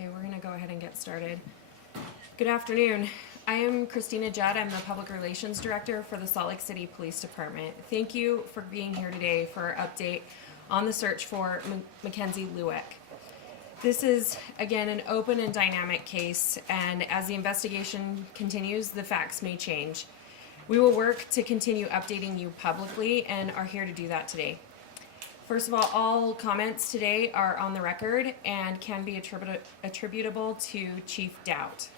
Okay, we're going to go ahead and get started. Good afternoon. I am Christina Judd. I'm the Public Relations Director for the Salt Lake City Police Department. Thank you for being here today for our update on the search for Mackenzie Lueck. This is, again, an open and dynamic case, and as the investigation continues, the facts may change. We will work to continue updating you publicly and are here to do that today. First of all comments today are on the record and can be attributable to Chief Doubt.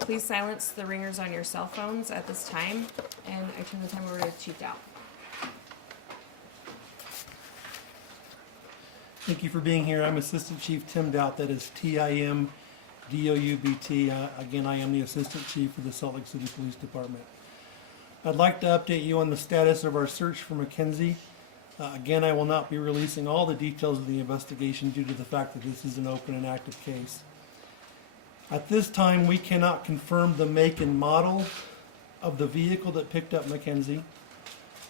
Please silence the ringers on your cell phones at this time, and I turn the time over to Chief Doubt. Thank you for being here. I'm Assistant Chief Tim Doubt, that is T-I-M-D-O-U-B-T. Again, I am the Assistant Chief of the Salt Lake City Police Department. I'd like to update you on the status of our search for Mackenzie. Again, I will not be releasing all the details of the investigation due to the fact that this is an open and active case. At this time, we cannot confirm the make and model of the vehicle that picked up Mackenzie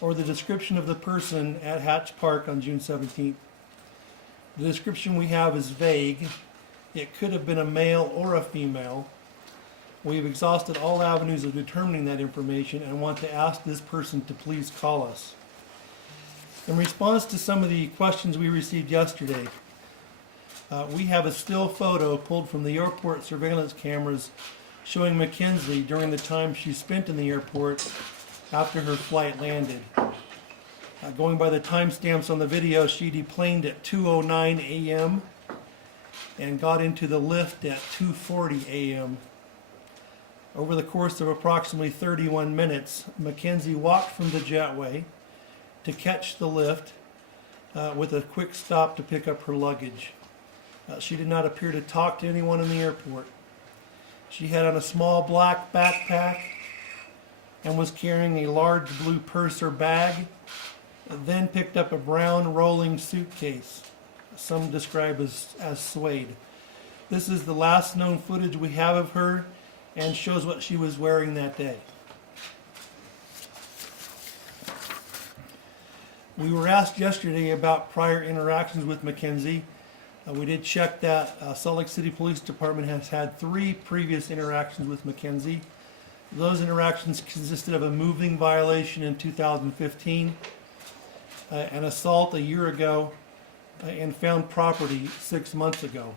or the description of the person at Hatch Park on June 17th. The description we have is vague. It could have been a male or a female. We have exhausted all avenues of determining that information and want to ask this person to please call us. In response to some of the questions we received yesterday, we have a still photo pulled from the airport surveillance cameras showing Mackenzie during the time she spent in the airport after her flight landed. Going by the timestamps on the video, she deplaned at 2:09 a.m. and got into the Lyft at 2:40 a.m. Over the course of approximately 31 minutes, Mackenzie walked from the jetway to catch the Lyft with a quick stop to pick up her luggage. She did not appear to talk to anyone in the airport. She had on a small black backpack and was carrying a large blue purse or bag, then picked up a brown rolling suitcase, some describe as suede. This is the last known footage we have of her and shows what she was wearing that day. We were asked yesterday about prior interactions with Mackenzie. We did check that Salt Lake City Police Department has had 3 previous interactions with Mackenzie. Those interactions consisted of a moving violation in 2015, an assault a year ago, and found property 6 months ago.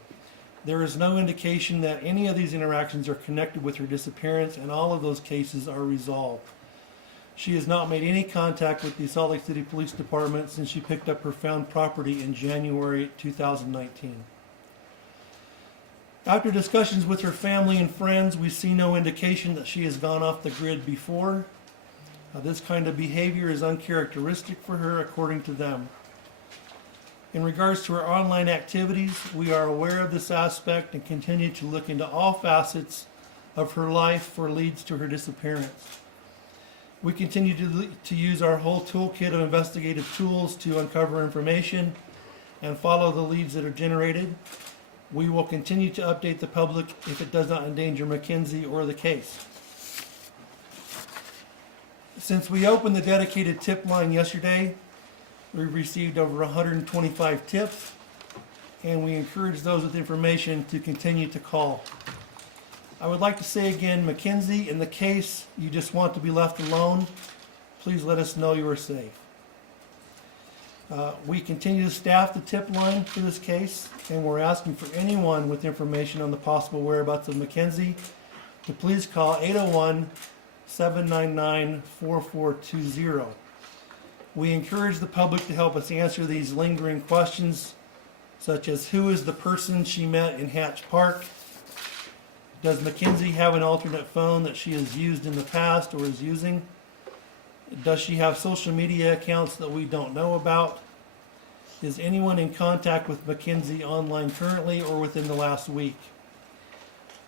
There is no indication that any of these interactions are connected with her disappearance, and all of those cases are resolved. She has not made any contact with the Salt Lake City Police Department since she picked up her found property in January 2019. After discussions with her family and friends, we see no indication that she has gone off the grid before. This kind of behavior is uncharacteristic for her, according to them. In regards to her online activities, we are aware of this aspect and continue to look into all facets of her life for leads to her disappearance. We continue to use our whole toolkit of investigative tools to uncover information and follow the leads that are generated. We will continue to update the public if it does not endanger Mackenzie or the case. Since we opened the dedicated tip line yesterday, we've received over 125 tips, and we encourage those with information to continue to call. I would like to say again, Mackenzie, in the case you just want to be left alone, please let us know you are safe. We continue to staff the tip line for this case, and we're asking for anyone with information on the possible whereabouts of Mackenzie to please call 801-799-4420. We encourage the public to help us answer these lingering questions, such as who is the person she met in Hatch Park? Does Mackenzie have an alternate phone that she has used in the past or is using? Does she have social media accounts that we don't know about? Is anyone in contact with Mackenzie online currently or within the last week?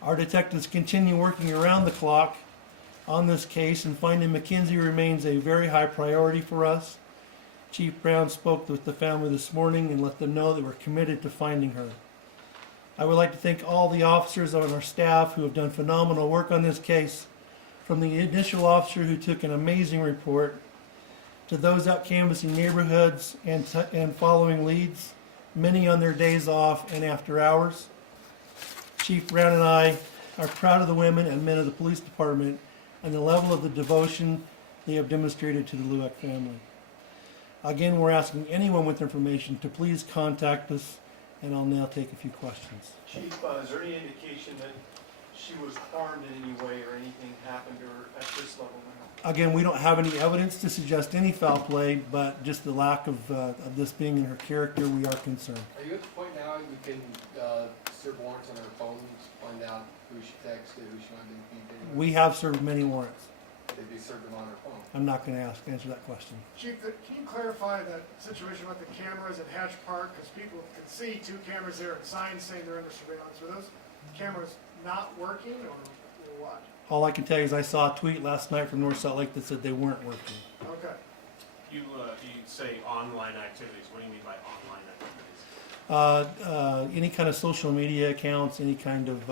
Our detectives continue working around the clock on this case, and finding Mackenzie remains a very high priority for us. Chief Brown spoke with the family this morning and let them know that we're committed to finding her. I would like to thank all the officers on our staff who have done phenomenal work on this case, from the initial officer who took an amazing report, to those out canvassing neighborhoods and following leads, many on their days off and after hours, Chief Brown and I are proud of the women and men of the police department and the level of the devotion they have demonstrated to the Lueck family. Again, we're asking anyone with information to please contact us, and I'll now take a few questions. Chief, is there any indication that she was harmed in any way or anything happened to her at this level now? Again, we don't have any evidence to suggest any foul play, but just the lack of this being in her character, we are concerned. Are you at the point now you can serve warrants on her phone, find out who she texted, who she might be communicating with? We have served many warrants. They'd be served them on her phone. I'm not going to answer that question. Chief, can you clarify that situation about the cameras at Hatch Park? Because people can see 2 cameras there and signs saying they're under surveillance. Were those cameras not working or what? All I can tell you is I saw a tweet last night from North Salt Lake that said they weren't working. Okay. You say online activities. What do you mean by online activities? Any kind of social media accounts, any kind of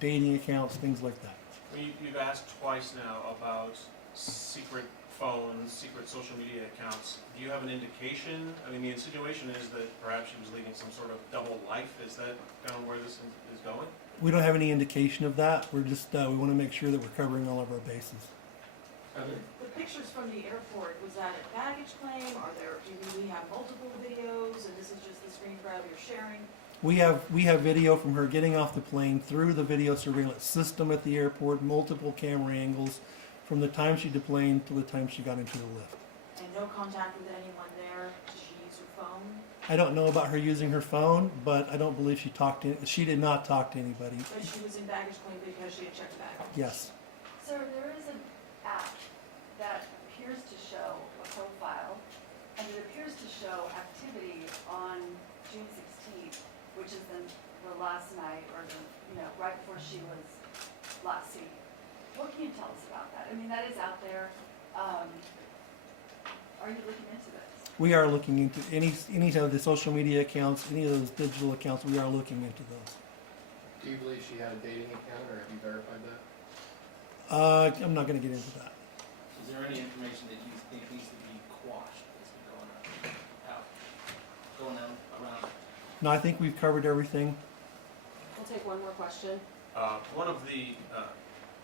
dating accounts, things like that. Well, you've asked twice now about secret phones, secret social media accounts. Do you have an indication? I mean, the insinuation is that perhaps she was leading some sort of double life. Is that kind of where this is going? We don't have any indication of that. We're just, we want to make sure that we're covering all of our bases. The pictures from the airport, was that a baggage claim? Do we have multiple videos and this is just the screen grab you're sharing? We have video from her getting off the plane through the video surveillance system at the airport, multiple camera angles, from the time she deplaned to the time she got into the lift. And no contact with anyone there? Did she use her phone? I don't know about her using her phone, but I don't believe she did not talk to anybody. But she was in baggage claim because she had checked baggage? Yes. Sir, there is an app that appears to show a profile, and it appears to show activity on June 16th, which is the last night, or right before she was last seen. What can you tell us about that? I mean, that is out there. Are you looking into this? We are looking into any of the social media accounts, any of those digital accounts, we are looking into those. Do you believe she had a dating account, or have you verified that? I'm not going to get into that. Is there any information that you think needs to be quashed that's been going around? No, I think we've covered everything. We'll take one more question. One of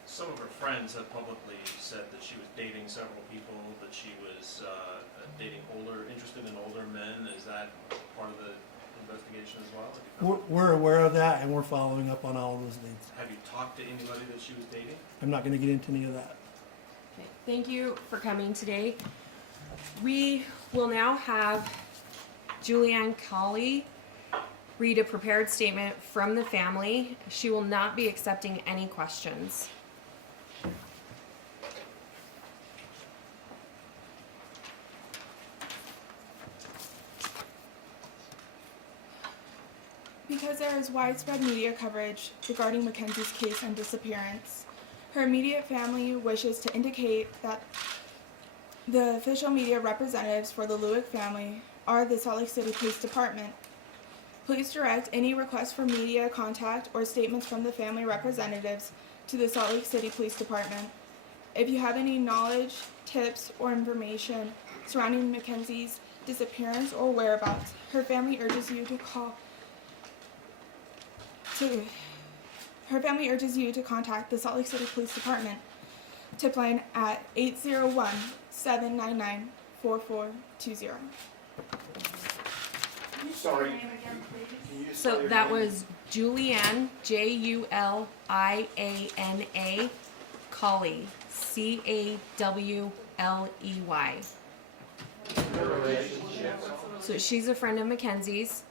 some of her friends have publicly said that she was dating several people, that she was interested in older men. Is that part of the investigation as well? We're aware of that, and we're following up on all of those leads. Have you talked to anybody that she was dating? I'm not going to get into any of that. Okay, thank you for coming today. We will now have Julianne Colley read a prepared statement from the family. She will not be accepting any questions. Because there is widespread media coverage regarding Mackenzie's case and disappearance, her immediate family wishes to indicate that the official media representatives for the Lueck family are the Salt Lake City Police Department. Please direct any requests for media contact or statements from the family representatives to the Salt Lake City Police Department. If you have any knowledge, tips, or information surrounding Mackenzie's disappearance or whereabouts, her family urges you to contact the Salt Lake City Police Department. Tip line at 801-799-4420. Can you say your name again, please? Can you spell So your that name? was Julianne, Juliana, Colley, Cawley. So she's a friend of Mackenzie's,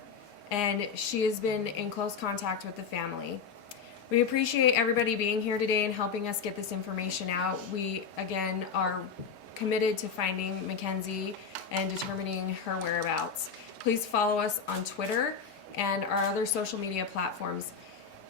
and she has been in close contact with the family. We appreciate everybody being here today and helping us get this information out. We, again, are committed to finding Mackenzie and determining her whereabouts. Please follow us on Twitter and our other social media platforms.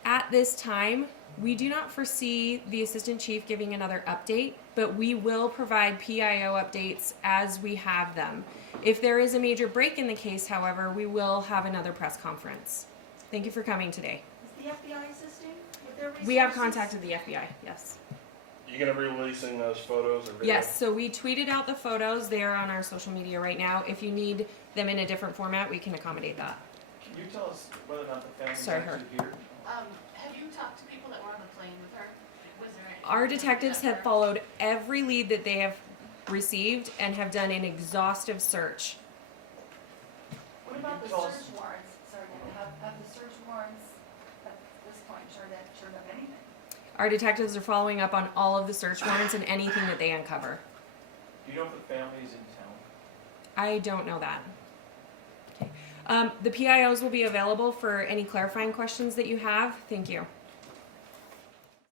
At this time, we do not foresee the Assistant Chief giving another update, but we will provide PIO updates as we have them. If there is a major break in the case, however, we will have another press conference. Thank you for coming today. Is the FBI assisting with their resources? We have contacted the FBI, yes. You gonna be releasing those photos or video? Yes, so we tweeted out the photos. They are on our social media right now. If you need them in a different format, we can accommodate that. Can you tell us whether or not the family's Sorry, actually here? Have you talked to people that were on the plane with her? Was there any? Our detectives have followed every lead that they have received and have done an exhaustive search. What You about the tell us- search warrants? Sorry, have the search warrants at this point turned up anything? Our detectives are following up on all of the search warrants and anything that they uncover. Do you know if the family is in town? I don't know that. Okay. The PIOs will be available for any clarifying questions that you have. Thank you.